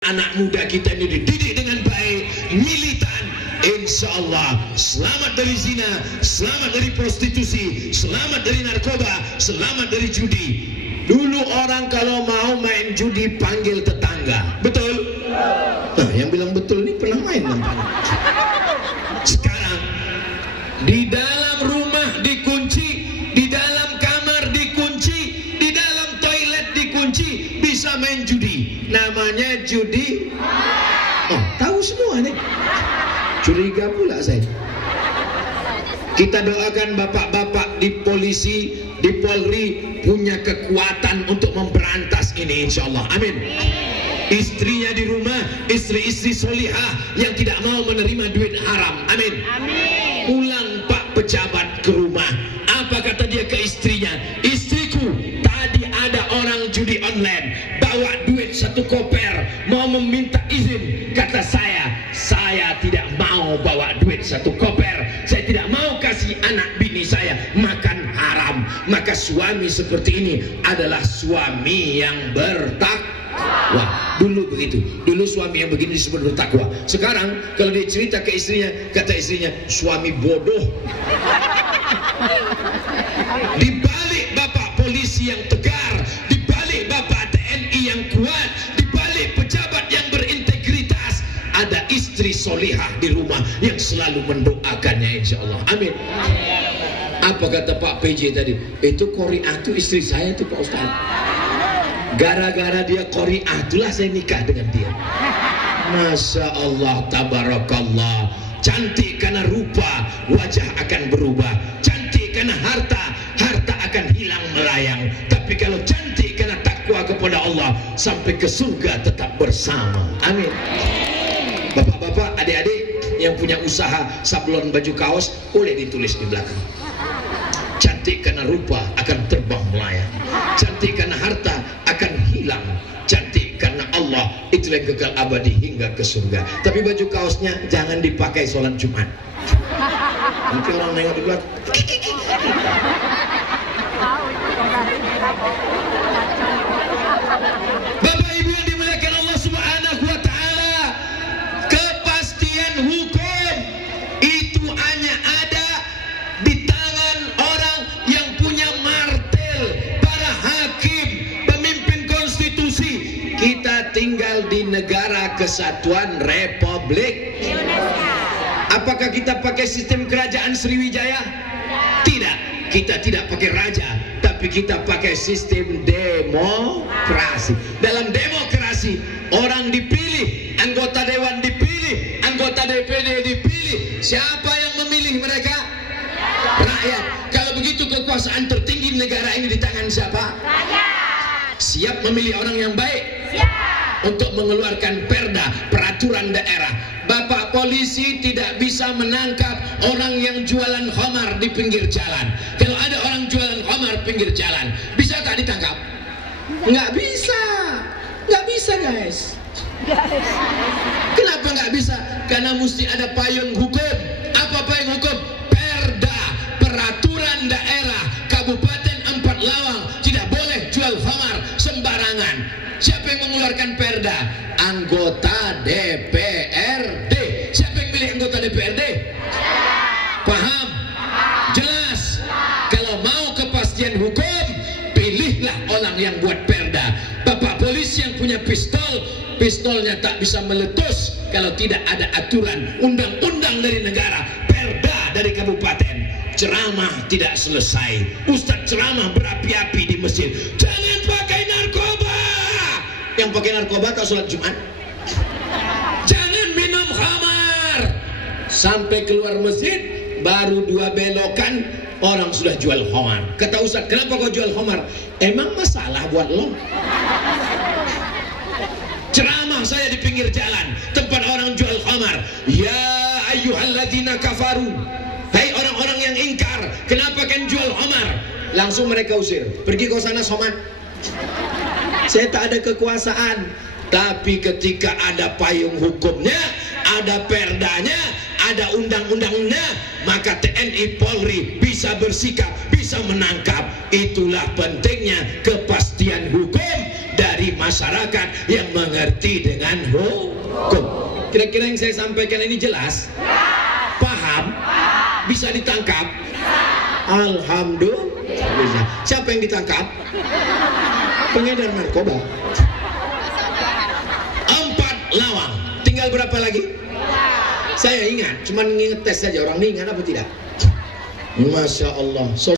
anak muda kita ini dididik dengan baik, militan, insya Allah selamat dari zina, selamat dari prostitusi, selamat dari narkoba, selamat dari judi. Dulu orang kalau mau main judi panggil tetangga, betul? Nah, yang bilang betul ini pernah main nampaknya. Sekarang di dalam rumah dikunci, di dalam kamar dikunci, di dalam toilet dikunci, bisa main judi. Namanya judi. Oh, tahu semua nih. Curiga pula saya. Kita doakan bapak-bapak di polisi, di Polri punya kekuatan untuk memberantas ini, insya Allah. Amin. Istrinya di rumah, istri-istri solihah yang tidak mau menerima duit haram. Amin. Pulang Pak pejabat ke rumah, apa kata dia ke istrinya? Istriku, tadi ada orang judi online bawa duit 1 koper, mau meminta izin. Kata saya tidak mau bawa duit 1 koper, saya tidak mau kasih anak bini saya makan haram. Maka suami seperti ini adalah suami yang bertakwa. Wah, dulu begitu. Dulu suami yang begini disebut bertakwa. Sekarang kalau dia cerita ke istrinya, kata istrinya, suami bodoh. Di balik bapak polisi yang tegar, di balik bapak TNI yang kuat, di balik pejabat yang berintegritas, ada istri solihah di rumah yang selalu mendoakannya, insya Allah. Amin. Apa kata Pak PJ tadi? Itu Qoriah itu istri saya tuh Pak Ustaz. Gara-gara dia Qoriah itulah saya nikah dengan dia. Masya Allah, tabarakallah. Cantik karena rupa, wajah akan berubah. Cantik karena harta, harta akan hilang melayang. Tapi kalau cantik karena takwa kepada Allah, sampai ke surga tetap bersama. Amin. Bapak-bapak, adik-adik yang punya usaha sablon baju kaos, boleh ditulis di belakang. Cantik karena rupa akan terbang melayang. Cantik karena harta akan hilang. Cantik karena Allah itulah yang kekal abadi hingga ke surga. Tapi baju kaosnya jangan dipakai sholat Jumat. Nanti orang nengok di belakang. Bapak Ibu yang dimuliakan Allah Subhanahu wa taala, kepastian hukum itu hanya ada di tangan orang yang punya martel, para hakim, pemimpin konstitusi. Kita tinggal di negara kesatuan Republik Indonesia. Apakah kita pakai sistem kerajaan Sriwijaya? Tidak. Kita tidak pakai raja, tapi kita pakai sistem demokrasi. Dalam demokrasi, orang dipilih, anggota dewan dipilih, anggota DPD dipilih. Siapa yang memilih mereka? Rakyat. Kalau begitu kekuasaan tertinggi negara ini di tangan siapa? Rakyat. Siap memilih orang yang baik? Siap. Untuk mengeluarkan perda, peraturan daerah. Bapak polisi tidak bisa menangkap orang yang jualan khamar di pinggir jalan. Kalau ada orang jualan khamar pinggir jalan, bisa tak ditangkap? Nggak bisa. Nggak bisa, guys. Kenapa nggak bisa? Karena mesti ada payung hukum. Apa payung hukum? Perda, peraturan daerah Kabupaten 4 Lawang tidak boleh jual khamar sembarangan. Siapa yang mengeluarkan perda? Anggota DPRD. Siapa yang pilih anggota DPRD? Paham? Jelas? Kalau mau kepastian hukum, pilihlah orang yang buat perda. Bapak polisi yang punya pistol, pistolnya tak bisa meletus kalau tidak ada aturan, undang-undang dari negara, perda dari kabupaten. Ceramah tidak selesai, ustadz ceramah berapi-api di masjid, jangan pakai narkoba. Yang pakai narkoba tak sholat Jumat. Jangan minum khamar. Sampai keluar masjid, baru 2 belokan orang sudah jual khamar. Kata ustadz, kenapa kau jual khamar? Emang masalah buat lo? Ceramah saya di pinggir jalan, tempat orang jual khamar. Ya ayyuhalladzina kafaru, hai orang-orang yang ingkar, kenapa kan jual khamar? Langsung mereka usir, pergi ke sana somat. Saya tak ada kekuasaan. Tapi ketika ada payung hukumnya, ada perdanya, ada undang-undangnya, maka TNI Polri bisa bersikap, bisa menangkap. Itulah pentingnya kepastian hukum dari masyarakat. masyarakat yang mengerti dengan hukum. Kira-kira yang saya sampaikan ini jelas? Paham? Bisa ditangkap? Alhamdulillah. Siapa yang ditangkap? Pengedar narkoba. 4 lawang. Tinggal berapa lagi? Saya ingat, cuman ngetes saja. Orang ini ingat apa tidak? Masya Allah.